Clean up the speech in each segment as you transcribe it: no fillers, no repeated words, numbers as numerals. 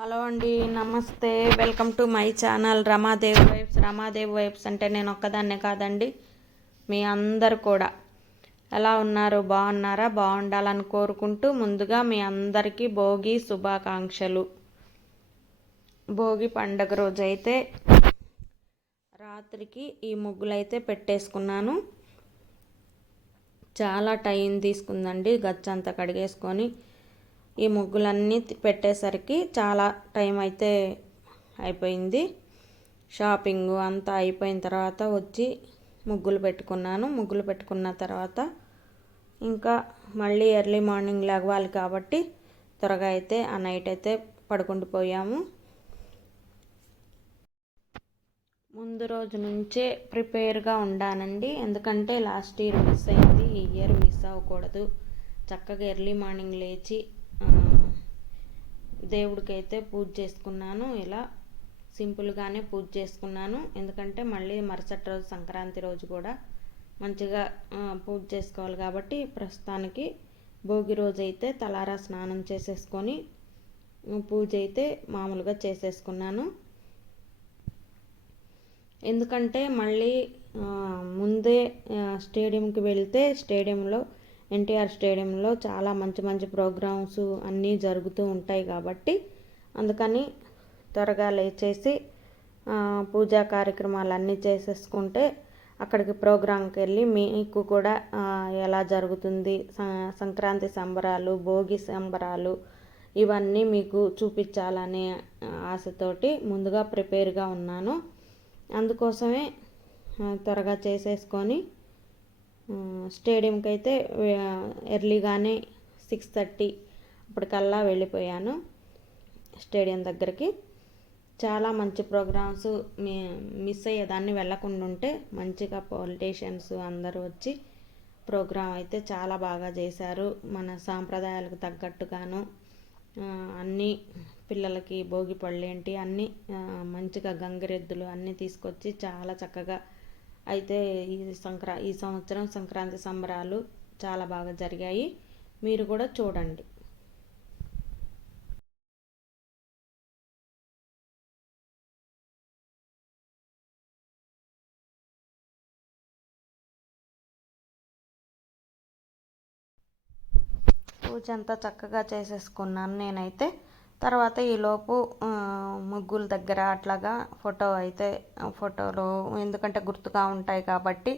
Hello అండి, నమస్తే. Welcome to my channel Ramadev vibes అంటే నేను ఒక్కదాన్నే కాదండి, మీ అందరు కూడా ఎలా ఉన్నారు? బాగున్నారా? బాగుండాలని కోరుకుంటూ ముందుగా మీ అందరికీ భోగి శుభాకాంక్షలు. భోగి పండగ రోజైతే రాత్రికి ఈ ముగ్గులైతే పెట్టేసుకున్నాను. చాలా టైం తీసుకుందండి గచ్చంతా కడిగేసుకొని ఈ ముగ్గులన్నీ పెట్టేసరికి చాలా టైం అయితే అయిపోయింది. షాపింగ్ అంతా అయిపోయిన తర్వాత వచ్చి ముగ్గులు పెట్టుకున్న తర్వాత ఇంకా మళ్ళీ ఎర్లీ మార్నింగ్ లెగవాలి కాబట్టి త్వరగా అయితే ఆ నైట్ అయితే పడుకుండిపోయాము. ముందు రోజు నుంచే ప్రిపేర్గా ఉండానండి, ఎందుకంటే లాస్ట్ ఇయర్ మిస్ అయింది, ఈ ఇయర్ మిస్ అవ్వకూడదు. చక్కగా ఎర్లీ మార్నింగ్ లేచి దేవుడికైతే పూజ చేసుకున్నాను. ఇలా సింపుల్గానే పూజ చేసుకున్నాను, ఎందుకంటే మళ్ళీ మరుసటి రోజు సంక్రాంతి రోజు కూడా మంచిగా పూజ చేసుకోవాలి కాబట్టి ప్రస్తుతానికి భోగి రోజు అయితే తలారా స్నానం చేసేసుకొని పూజ అయితే మామూలుగా చేసేసుకున్నాను. ఎందుకంటే మళ్ళీ ముందే స్టేడియంకి వెళ్తే ఎన్టీఆర్ స్టేడియంలో చాలా మంచి మంచి ప్రోగ్రామ్స్ అన్నీ జరుగుతూ ఉంటాయి కాబట్టి అందుకని త్వరగా లేచేసి పూజా కార్యక్రమాలు అన్నీ చేసేసుకుంటే అక్కడికి ప్రోగ్రాంకి వెళ్ళి మీకు కూడా ఎలా జరుగుతుంది, సంక్రాంతి సంబరాలు, భోగి సంబరాలు ఇవన్నీ మీకు చూపించాలనే ఆశతోటి ముందుగా ప్రిపేర్గా ఉన్నాను. అందుకోసమే త్వరగా చేసేసుకొని స్టేడియంకి అయితే ఎర్లీగానే 6:30 అప్పటికల్లా వెళ్ళిపోయాను స్టేడియం దగ్గరికి. చాలా మంచి ప్రోగ్రామ్స్ మిస్ అయ్యేదాన్ని, వెళ్ళకుండా ఉంటే మంచిగా పొలిటీషియన్స్ అందరూ వచ్చి ప్రోగ్రాం అయితే చాలా బాగా చేశారు. మన సాంప్రదాయాలకు తగ్గట్టుగాను అన్నీ పిల్లలకి భోగి పళ్ళేంటి అన్నీ మంచిగా గంగిరెద్దులు అన్నీ తీసుకొచ్చి చాలా చక్కగా అయితే ఈ సంవత్సరం సంక్రాంతి సంబరాలు చాలా బాగా జరిగాయి. మీరు కూడా చూడండి. పూజ అంతా చక్కగా చేసేసుకున్నాను నేనైతే. తర్వాత ఈలోపు ముగ్గుల దగ్గర అట్లాగా ఫోటోలు ఎందుకంటే గుర్తుగా ఉంటాయి కాబట్టి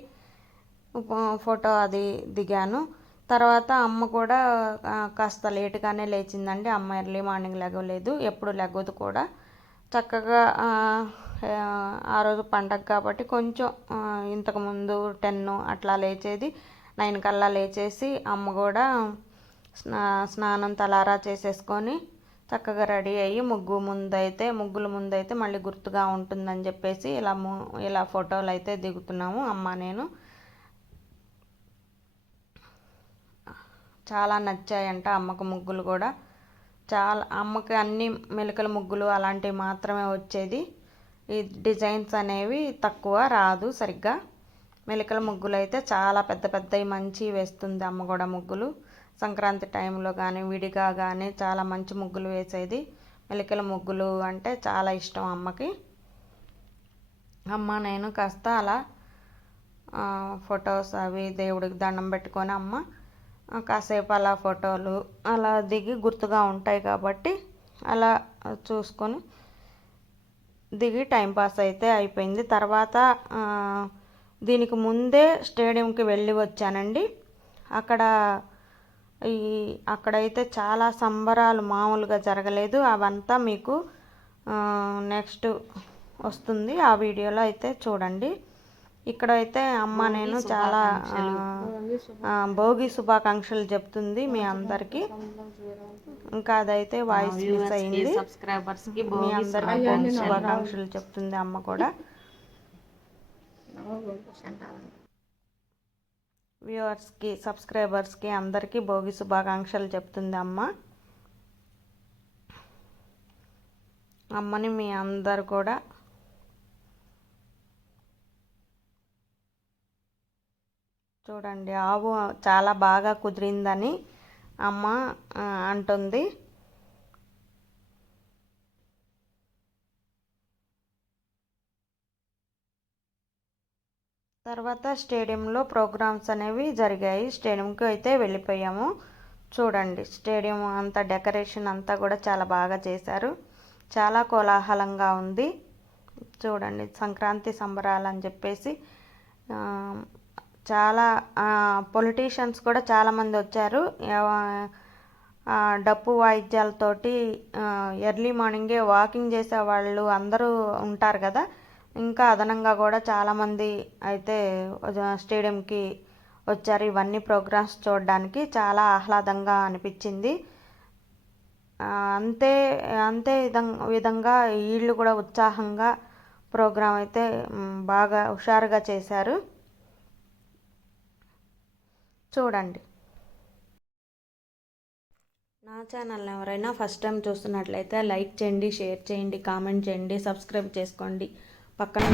ఫోటో అది దిగాను. తర్వాత అమ్మ కూడా కాస్త లేటుగానే లేచిందండి. అమ్మ ఎర్లీ మార్నింగ్ లెగలేదు, ఎప్పుడు లెగవదు కూడా. చక్కగా ఆ రోజు పండగ కాబట్టి కొంచెం ఇంతకుముందు 10 అట్లా లేచేది. 9 కల్లా లేచేసి అమ్మ కూడా స్నానం తలారా చేసేసుకొని చక్కగా రెడీ అయ్యి ముగ్గుల ముందైతే మళ్ళీ గుర్తుగా ఉంటుందని చెప్పేసి ఇలా ఫోటోలు అయితే దిగుతున్నాము అమ్మ నేను. చాలా నచ్చాయంట అమ్మకు ముగ్గులు కూడా. అమ్మకి అన్ని మెలికల ముగ్గులు అలాంటివి మాత్రమే వచ్చేది, ఈ డిజైన్స్ అనేవి తక్కువ రాదు సరిగ్గా. మెలికల ముగ్గులు అయితే చాలా పెద్ద పెద్దవి మంచి వేస్తుంది అమ్మ కూడా. ముగ్గులు సంక్రాంతి టైంలో కానీ విడిగా కానీ చాలా మంచి ముగ్గులు వేసేది. మెలికల ముగ్గులు అంటే చాలా ఇష్టం అమ్మకి. అమ్మ నేను కాస్త అలా ఫొటోస్ అవి దేవుడికి దండం పెట్టుకొని అమ్మ కాసేపు అలా ఫోటోలు అలా దిగి గుర్తుగా ఉంటాయి కాబట్టి అలా చూసుకొని దిగి టైంపాస్ అయితే అయిపోయింది. తర్వాత దీనికి ముందే స్టేడియంకి వెళ్ళి వచ్చానండి. అక్కడైతే చాలా సంబరాలు మామూలుగా జరగలేదు. అవంతా మీకు నెక్స్ట్ వస్తుంది, ఆ వీడియోలో అయితే చూడండి. ఇక్కడైతే అమ్మ నేను చాలా భోగి శుభాకాంక్షలు చెప్తుంది మీ అందరికీ. ఇంకా అదైతే వాయిస్ మిస్ అయింది. మీ అందరికీ భోగి శుభాకాంక్షలు చెప్తుంది అమ్మ కూడా. వ్యూవర్స్కి, సబ్స్క్రైబర్స్కి అందరికీ భోగి శుభాకాంక్షలు చెప్తుంది అమ్మ. అమ్మని మీ అందరు కూడా చూడండి. ఆవు చాలా బాగా కుదిరిందని అమ్మ అంటుంది. తర్వాత స్టేడియంలో ప్రోగ్రామ్స్ అనేవి జరిగాయి. స్టేడియంకి అయితే వెళ్ళిపోయాము. చూడండి, స్టేడియం అంతా డెకరేషన్ అంతా కూడా చాలా బాగా చేశారు. చాలా కోలాహలంగా ఉంది. చూడండి, సంక్రాంతి సంబరాలు అని చెప్పేసి చాలా పొలిటీషియన్స్ కూడా చాలామంది వచ్చారు. డప్పు వాయిద్యాలతోటి ఎర్లీ మార్నింగే వాకింగ్ చేసే వాళ్ళు అందరూ ఉంటారు కదా. ఇంకా అదనంగా కూడా చాలామంది అయితే స్టేడియంకి వచ్చారు. ఇవన్నీ ప్రోగ్రామ్స్ చూడడానికి చాలా ఆహ్లాదంగా అనిపించింది. అంతే అంతే విధంగా వీళ్ళు కూడా ఉత్సాహంగా ప్రోగ్రాం అయితే బాగా హుషారుగా చేశారు. చూడండి, నా ఛానల్ ఎవరైనా ఫస్ట్ టైం చూస్తున్నట్లయితే లైక్ చేయండి, షేర్ చేయండి, కామెంట్ చేయండి, సబ్స్క్రైబ్ చేసుకోండి. పక్కన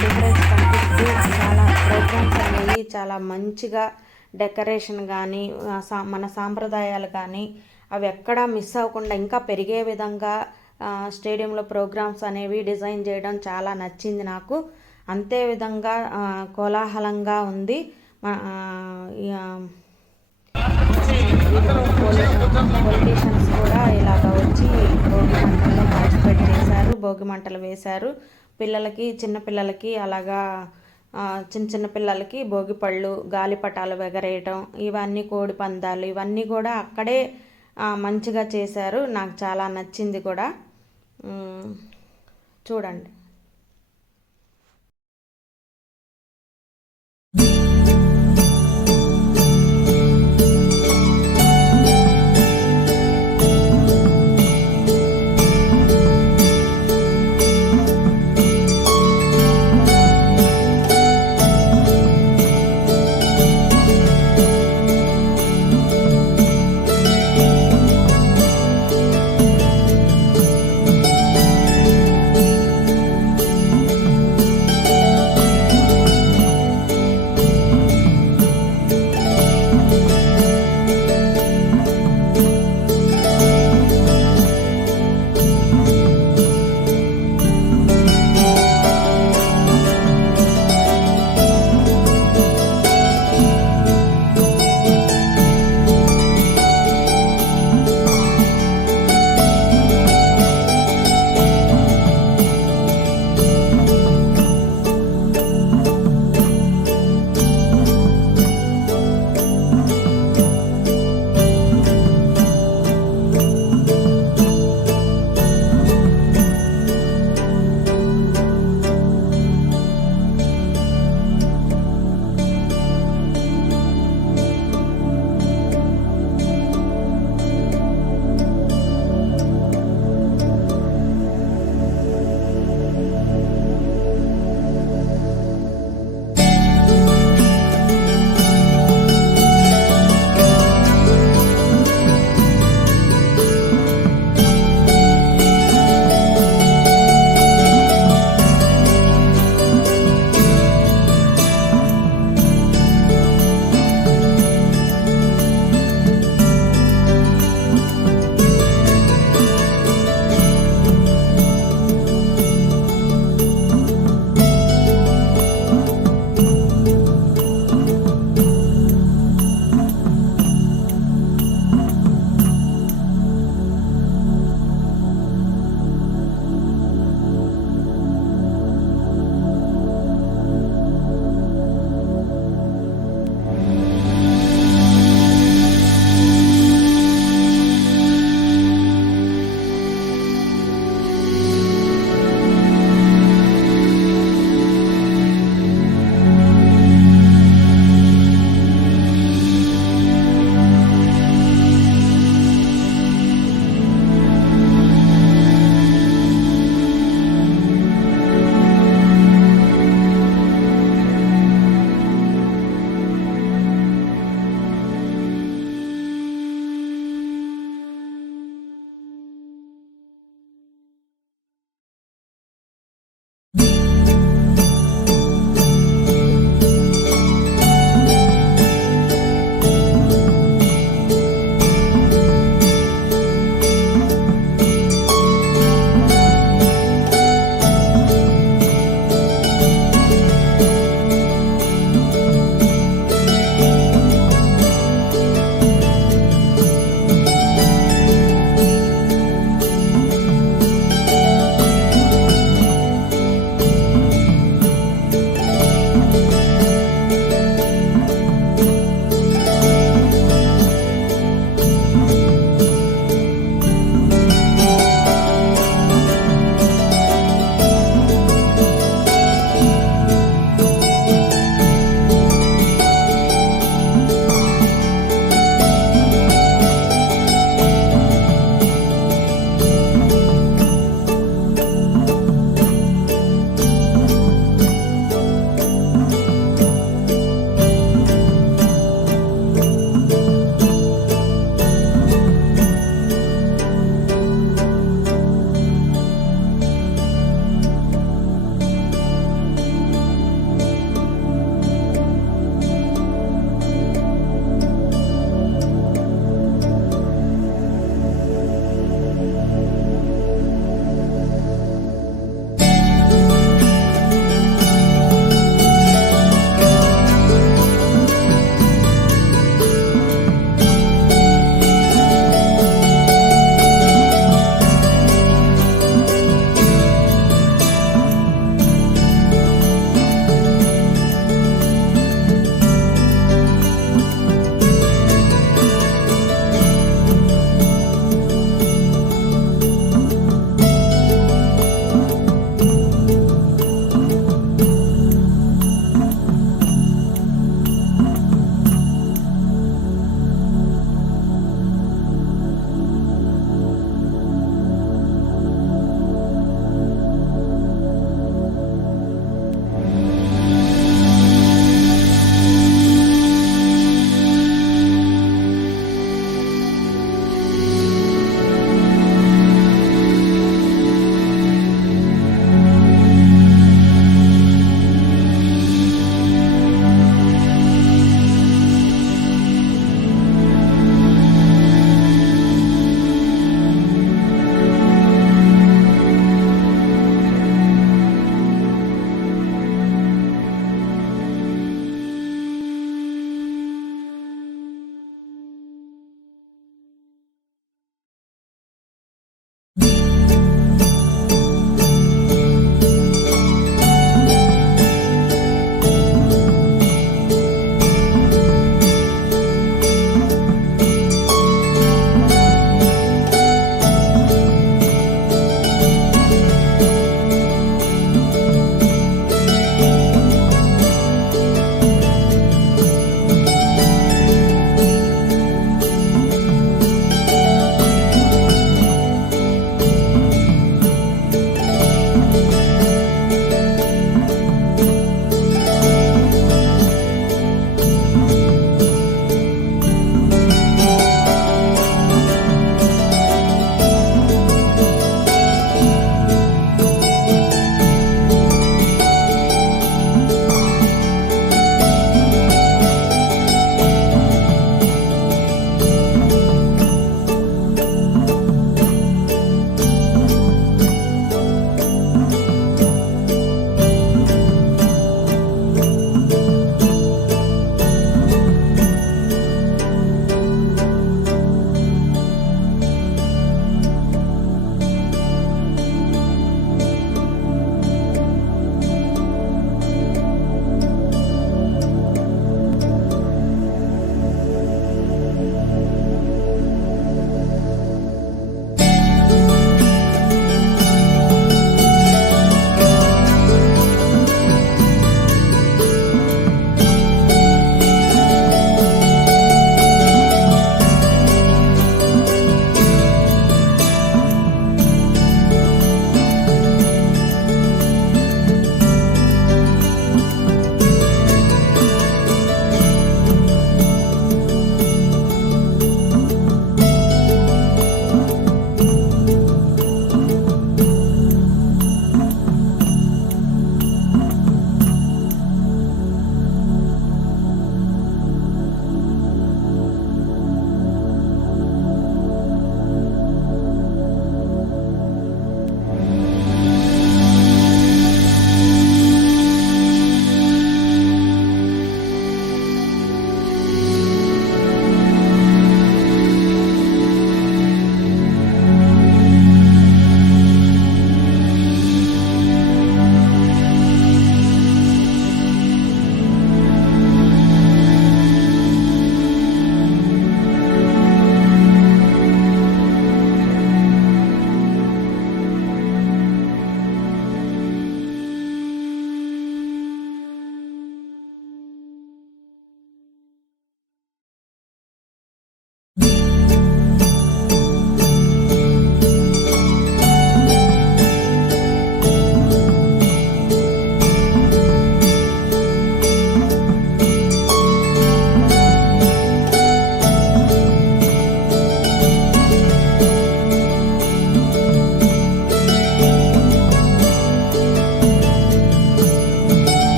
డిఫరెన్స్ కనిపిస్తూ చాలా ప్రోగ్రామ్స్ అనేవి చాలా మంచిగా డెకరేషన్ కానీ మన సాంప్రదాయాలు కానీ అవి ఎక్కడా మిస్ అవ్వకుండా ఇంకా పెరిగే విధంగా స్టేడియంలో ప్రోగ్రామ్స్ అనేవి డిజైన్ చేయడం చాలా నచ్చింది నాకు. అంతే విధంగా కోలాహలంగా ఉంది. పొలిటీషియన్స్ కూడా ఇలాగ వచ్చి భోగి మంటల్లో పార్టిసిపేట్ చేశారు, భోగి మంటలు వేశారు. చిన్నపిల్లలకి అలాగా చిన్న పిల్లలకి భోగి పళ్ళు, గాలిపటాలు ఎగరేయటం, ఇవన్నీ కోడి పందాలు ఇవన్నీ కూడా అక్కడే మంచిగా చేశారు. నాకు చాలా నచ్చింది కూడా. చూడండి.